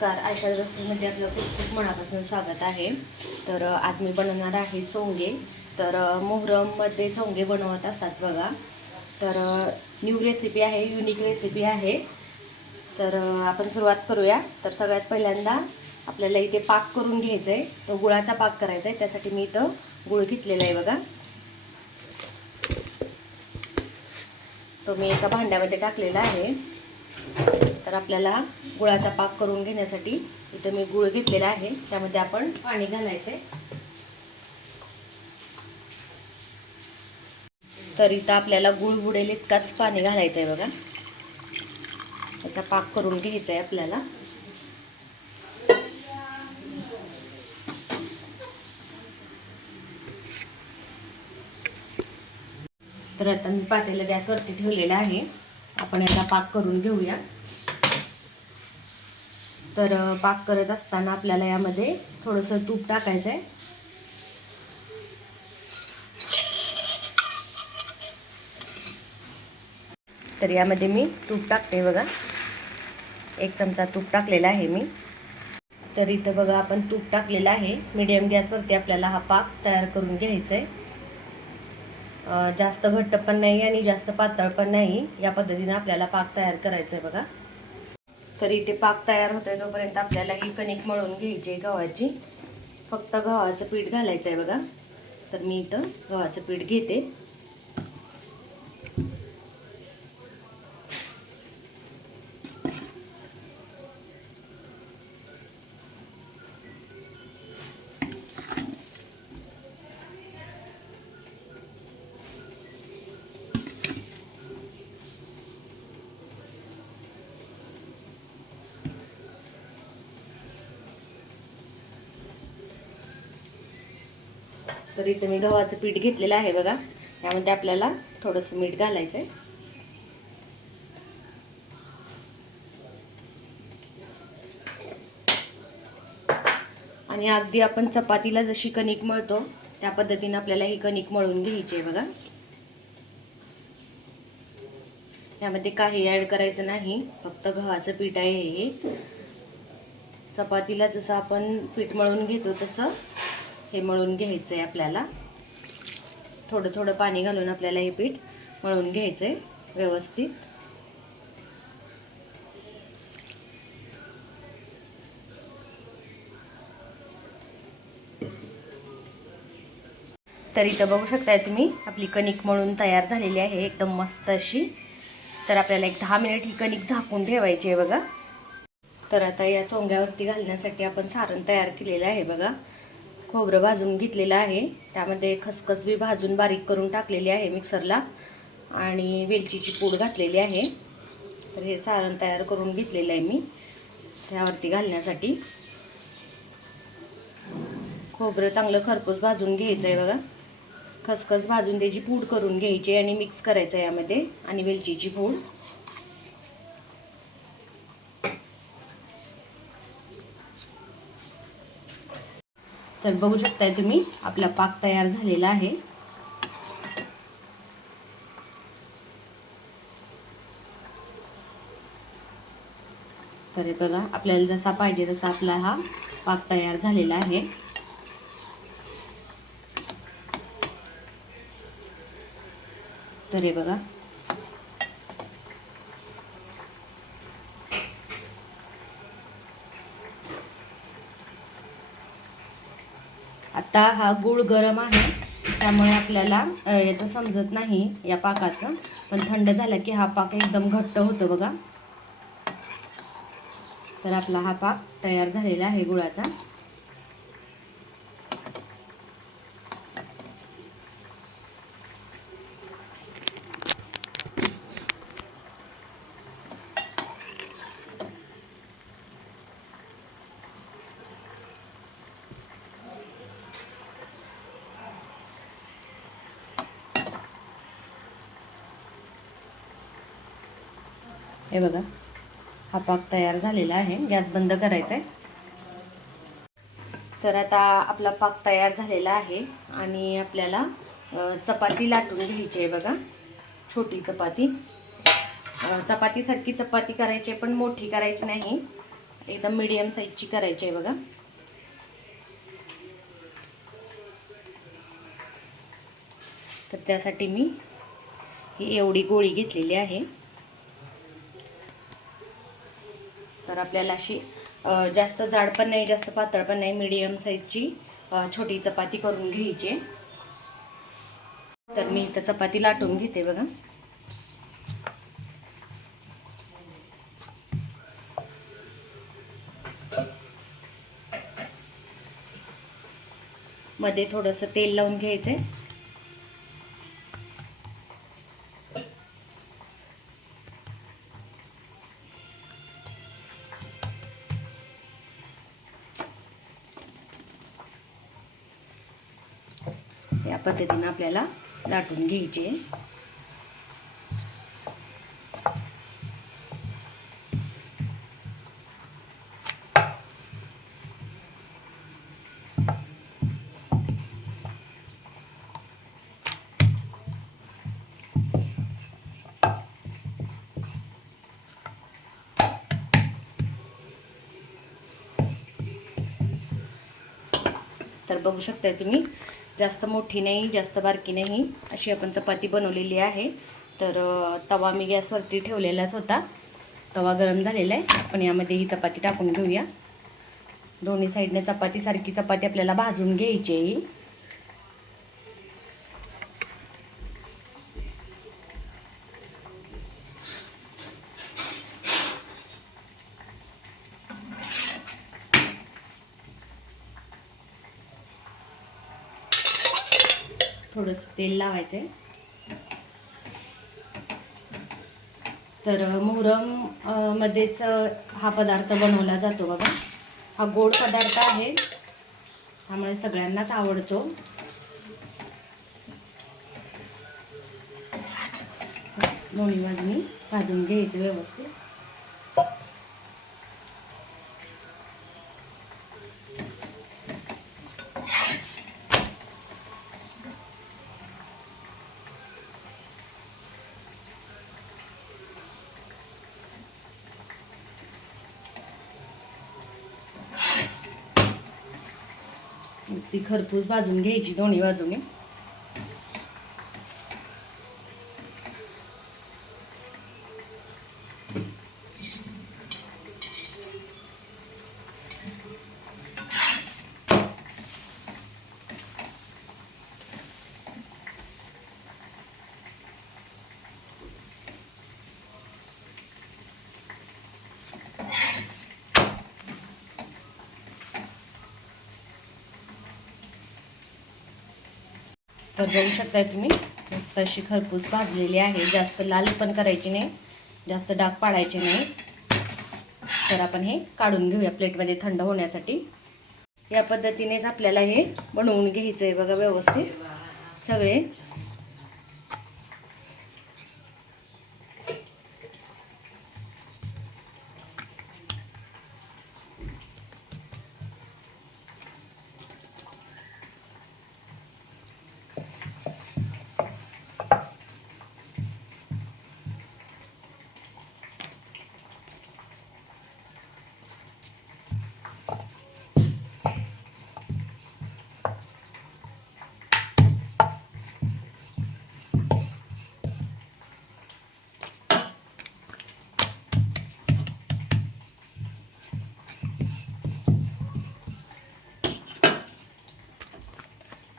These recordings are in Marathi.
नमस्कार, आयशा रेसिपीमध्ये आपलं खूप खूप मनापासून स्वागत आहे। तर आज मी बनवणार आहे चोंगे। तर मोहरममध्ये चोंगे बनवत असतात बघा। तर न्यू रेसिपी आहे, युनिक रेसिपी आहे। तर आपण सुरुवात करूया। तर सगळ्यात पहिल्यांदा आपल्याला इथे पाक करून घ्यायचा आहे, तो गुळाचा पाक करायचा आहे। त्यासाठी मी इथं गुळ घेतलेला आहे बघा। तो मी एका भांड्यामध्ये टाकलेला आहे। तर आपल्याला गुळाचा पाक करून घेण्यासाठी इथे मी गुळ घेतलेला आहे, त्यामध्ये आपण पाणी घालायचे। तर इथं आपल्याला गुळ बुडेल इतकाच पाणी घालायचं आहे बघा। याचा पाक करून घ्यायचा आहे आपल्याला। तर आता मी पातेलं गॅसवरती ठेवलेलं आहे, आपण याचा पाक करून घेऊया। तर पाक करत असताना आपल्याला यामध्ये थोडंसं तूप टाकायचं आहे। तर यामध्ये मी तूप टाकते बघा, 1 चमचा तूप टाकलेला आहे मी। तर इथं बघा आपण तूप टाकलेलं आहे। मीडियम गॅसवरती आपल्याला हा पाक तयार करून घ्यायचा आहे। जास्त घट्ट पण नाही आणि जास्त पातळ पण नाही, या पद्धतीने आपल्याला पाक तयार करायचा आहे बघा। तर इथे पाक तयार होतोय तोपर्यंत आपल्याला ही कणिक मळून घ्यायची आहे गव्हाची। फक्त गव्हाचं पीठ घालायचं आहे बघा। तर मी इथं गव्हाचं पीठ घेते। तर इथे मी गव्हाचं पीठ घेतलेलं आहे बघा। त्यामध्ये आपल्याला थोडंसं मीठ घालायचं आहे। आणि अगदी आपण चपातीला जशी कणिक मळतो त्या पद्धतीने आपल्याला ही कणिक मळून घ्यायची आहे बघा। यामध्ये काही ॲड करायचं नाही, फक्त गव्हाचं पीठ आहे हे। चपातीला जसं आपण पीठ मळून घेतो तसं हे मळून घ्यायचं आहे आपल्याला। थोडं थोडं पाणी घालून आपल्याला हे पीठ मळून घ्यायचं आहे व्यवस्थित। तर इथं बघू शकताय तुम्ही, आपली कणिक मळून तयार झालेली आहे एकदम मस्त अशी। तर आपल्याला एक 10 मिनिट ही कणिक झाकून ठेवायची आहे बघा। तर आता या चोंग्यावरती घालण्यासाठी आपण सारण तयार केलेलं आहे बघा। खोबरं भाजून घेतलेलं आहे, त्यामध्ये खसखस बी भाजून बारीक करून टाकलेली आहे मिक्सरला, आणि वेलचीची पूड घातलेली आहे। तर हे सारण तयार करून घेतलेलं आहे मी त्यावरती घालण्यासाठी। खोबरं चांगलं खरपूस भाजून घ्यायचं आहे बघा। खसखस भाजून त्याची पूड करून घ्यायची आणि मिक्स करायचं यामध्ये, आणि वेलचीची पूड। तर बघू शकताय तुम्ही, आपला पाक तयार झालेला आहे। तर हे बघा, आपल्याला जसा पाहिजे तसा आपला हा पाक तयार झालेला आहे। तर हे बघा, आता हा गूळ गरम आहे, त्यामुळे आपल्याला याचं समजत नाही या पाकाचं, पण थंड झाला की हा पाक एकदम घट्ट होतो बघा। तर आपला हा पाक तयार झालेला आहे गुळाचा। हे बघा, हा पाक तयार झालेला आहे। गॅस बंद करायचा आहे। तर आता आपला पाक तयार झालेला आहे, आणि आपल्याला चपाती लाटून घ्यायची आहे बघा। छोटी चपाती, चपातीसारखी चपाती करायची, पण मोठी करायची नाही। एकदम मीडियम साईजची करायची आहे बघा. तर त्यासाठी मी ही एवढी गोळी घेतलेली आहे. तर आपल्याला अशी जास्त जाड पण नाही जास्त पातळ पण नाही, मीडियम साईजची छोटी चपाती करून घ्यायची. तर मी इथं चपाती लाटून घेते बघा. मध्ये थोडंसं तेल लावून घ्यायचंय. या पद्धतीने आपल्याला लाटून घ्यायचे. तर बघू शकता तुम्ही, जास्त मोठी नाही जास्त बारकी नाही अशी आपण चपाती बनवलेली आहे. तर तवा मी गॅसवरती ठेवलेलाच होता. तवा गरम झालेला आहे. आपण यामध्ये ही चपाती टाकून घेऊया. दोन्ही साईडने चपाती सारखी चपाती आपल्याला भाजून घ्यायची आहे. थोडंसं तेल लावायचं आहे. तर मोहरम मध्येच हा पदार्थ बनवला जातो बघा. हा गोड पदार्थ आहे त्यामुळे सगळ्यांनाच आवडतो. दोन्ही बाजूनी भाजून घ्यायचं व्यवस्थित. ती खरपूस भाजून घ्यायची दोन्ही बाजूने. तर बघू शकता तुम्ही, मस्त अशी खरपूस भाजलेली आहे. जास्त लाल पण करायची नाही, जास्त डाग पाडायचे नाही. तर आपण हे काढून घेऊया प्लेटमध्ये थंड होण्यासाठी. या पद्धतीनेच आपल्याला हे बनवून घ्यायचं आहे बघा व्यवस्थित सगळे.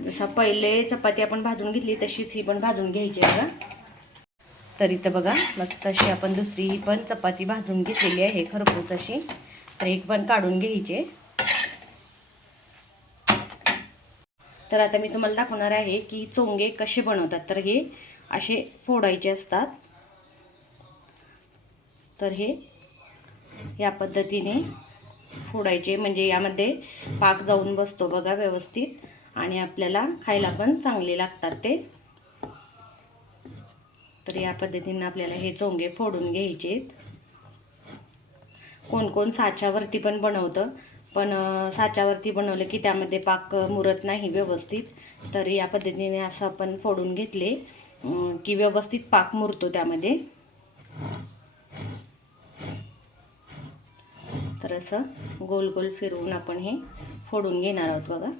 जसा पहिले चपाती आपण भाजून घेतली तशीच ही पण भाजून घ्यायची आहे बघा. तर इथं बघा मस्त अशी आपण दुसरी पण चपाती भाजून घेतलेली आहे खरपूस अशी. तर एक पण काढून घ्यायचे. तर आता मी तुम्हाला दाखवणार आहे की चोंगे कसे बनवतात. तर हे असे फोडायचे असतात. तर हे या पद्धतीने फोडायचे म्हणजे यामध्ये पाक जाऊन बसतो बघा व्यवस्थित आणि आपल्याला खायला पण चांगले लागतात ते. तर या पद्धतीने आपल्याला हे चोंगे फोडून घ्यायचे. कोण कोण साच्यावरती पण बनवतं, पण साच्यावरती बनवलं की त्यामध्ये पाक मुरत नाही व्यवस्थित. तर या पद्धतीने असं आपण फोडून घेतले की व्यवस्थित पाक मुरतो त्यामध्ये. तर असं गोल गोल फिरवून आपण हे फोडून घेणार आहोत बघा.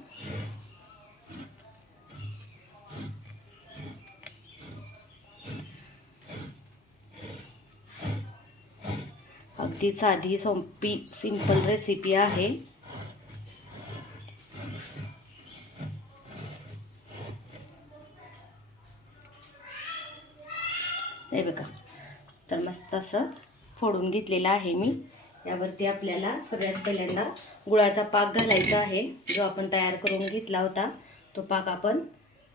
अगदी साधी सोपी सिंपल रेसिपी आहे. हे बघा, तर मस्त असं फोडून घेतलेलं आहे मी. यावरती आपल्याला सगळ्यात पहिल्यांदा गुळाचा पाक घालायचा आहे. जो आपण तयार करून घेतला होता तो पाक आपण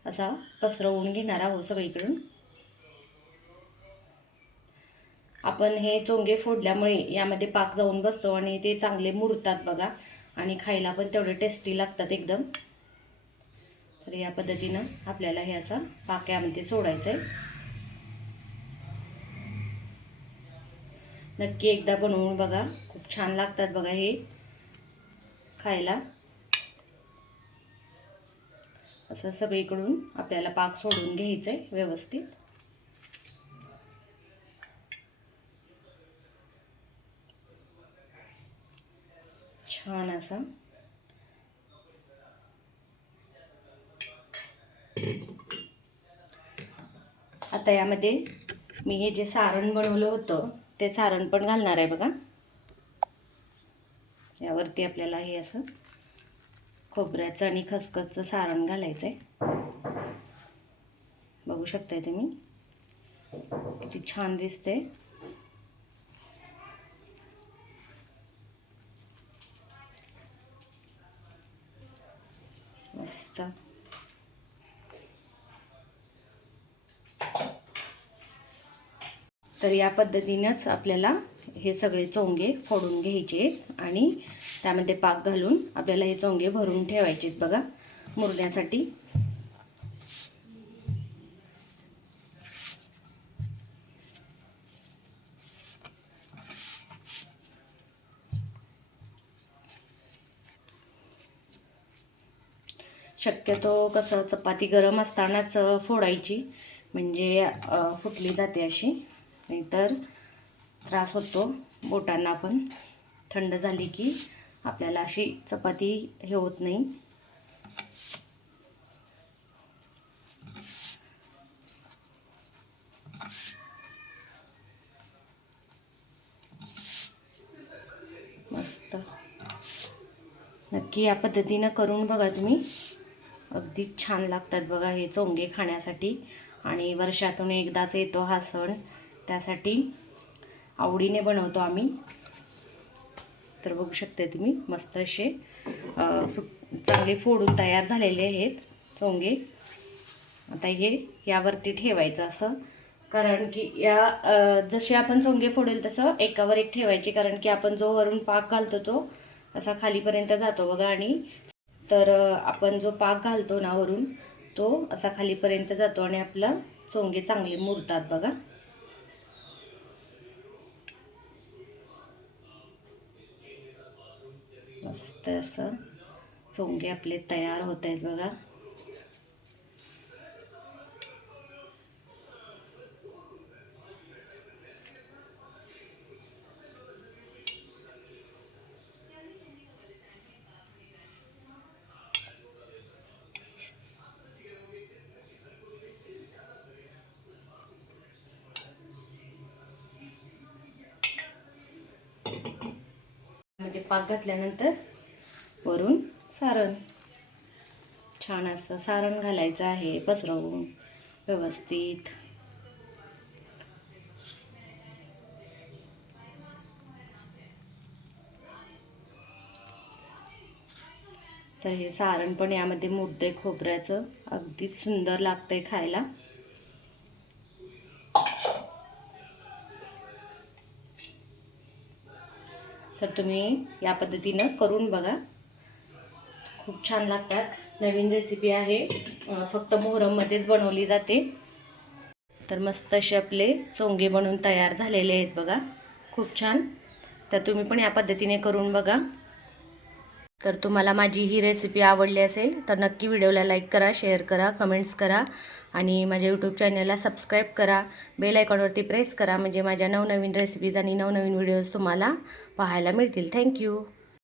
असा पसरवून घेणार आहोत सगळीकडून. आपण हे चोंगे फोडल्यामुळे यामध्ये पाक जाऊन बसतो आणि ते चांगले मुरतात बघा, आणि खायला पण तेवढे टेस्टी लागतात एकदम. तर या पद्धतीनं आपल्याला हे असा पाक यामध्ये सोडायचं आहे. नक्की एकदा बनवून बघा, खूप छान लागतात बघा हे खायला. असं सगळीकडून आपल्याला पाक सोडून घ्यायचं आहे व्यवस्थित. छान असं आता यामध्ये मी हे जे सारण बनवलं होतं ते सारण पण घालणार आहे बघा. यावरती आपल्याला हे असं खोबऱ्याचं आणि खसखसचं सारण घालायचं आहे. बघू शकताय तुम्ही किती छान दिसते. मस्त. तर या पद्धतीनेच आपल्याला हे सगळे चोंगे फोडून घ्यायचे आणि त्यामध्ये पाक घालून आपल्याला हे चोंगे भरून ठेवायचे बघा मुरण्यासाठी. शक्यतो कसं चपाती गरम असतानाच फोडायची, म्हणजे फुटली जाते अशी, नाहीतर त्रास होतो बोटांना पण. थंड झाली की आपल्याला अशी चपाती हे होत नाही. मस्त. नक्की या पद्धतीनं करून बघा तुम्ही, अगदी छान लागतात बघा हे चोंगे खाण्यासाठी. आणि वर्षातून एकदाच येतो हा सण, त्यासाठी आवडीने बनवतो आम्ही. तर बघू शकता तुम्ही मस्त असे चांगले फोडून तयार झालेले आहेत चोंगे. आता हे यावरती ठेवायचं असं, कारण की या जसे आपण चोंगे फोडेल तसं एकावर एक ठेवायचे, कारण की आपण जो वरून पाक घालतो तो असा खालीपर्यंत जातो बघा. आणि तर आपण जो पाक घालतो ना वरून तो असा खालीपर्यंत जातो आणि आपला चोंगे चांगले मुरतात बघा. मस्त असं चोंगे आपले तयार होत आहेत बघा. मध्ये पाक घातल्यानंतर वरून सारण, छान असं सारण घालायचं आहे पसरवून व्यवस्थित. तर हे सारण पण यामध्ये मुरते खोबऱ्याचं, अगदी सुंदर लागतंय खायला. तर तुम्ही या पद्धतीनं करून बघा, खूप छान लागतात. नवीन रेसिपी आहे, फक्त मोहरममध्येच बनवली जाते. तर मस्त असे आपले चोंगे बनवून तयार झालेले आहेत बघा, खूप छान. तर तुम्ही पण या पद्धतीने करून बघा. तर तुम्हाला माझी ही रेसिपी आवडली असेल तर नक्की व्हिडिओला लाईक करा, शेअर करा, कमेंट्स करा आणि माझ्या यूट्यूब चॅनलला सबस्क्राईब करा. बेल आयकॉनवरती प्रेस करा म्हणजे माझ्या नवनवीन रेसिपीज आणि नवनवीन व्हिडिओज तुम्हाला पाहायला मिळतील. थँक्यू.